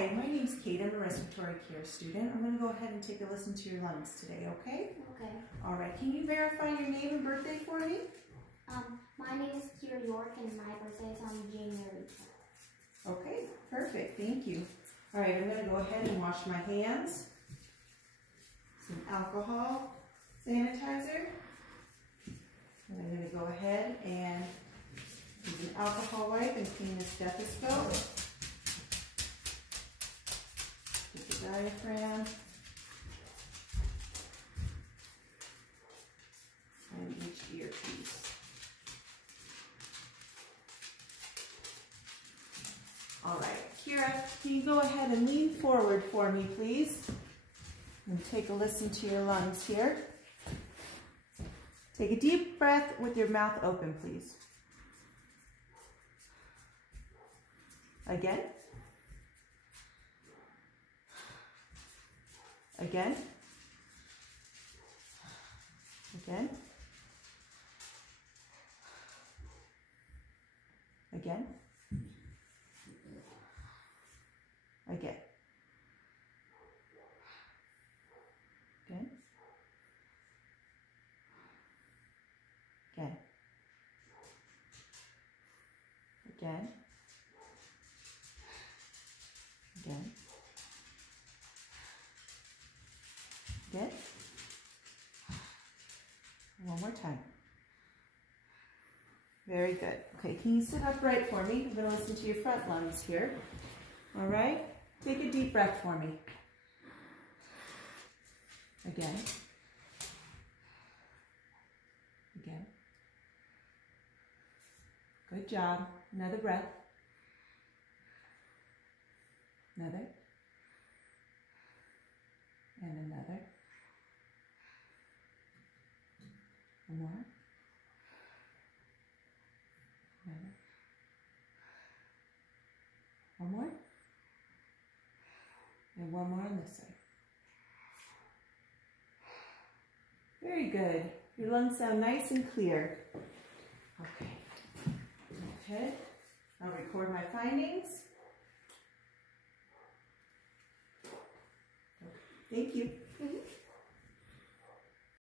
Hi, my name's Kate. I'm a respiratory care student. I'm going to go ahead and take a listen to your lungs today, okay? Okay. All right. Can you verify your name and birthday for me? My name is Kira York and my birthday is on January 10th. Okay, perfect. Thank you. All right, I'm going to go ahead and wash my hands. Some alcohol sanitizer. And I'm going to go ahead and use an alcohol wipe and clean the stethoscope. Get the diaphragm. And each earpiece. All right, Kira, can you go ahead and lean forward for me, please? And take a listen to your lungs here. Take a deep breath with your mouth open, please. Again. Again. Again. Again. Again. Again. Again. Again. Again. Again. One more time. Very good. Okay, can you sit upright for me? I'm going to listen to your front lungs here. All right? Take a deep breath for me. Again. Again. Good job. Another breath. Another. And another. One more. Another. One more. And one more on this side. Very good. Your lungs sound nice and clear. Okay. Okay. I'll record my findings. Okay. Thank you.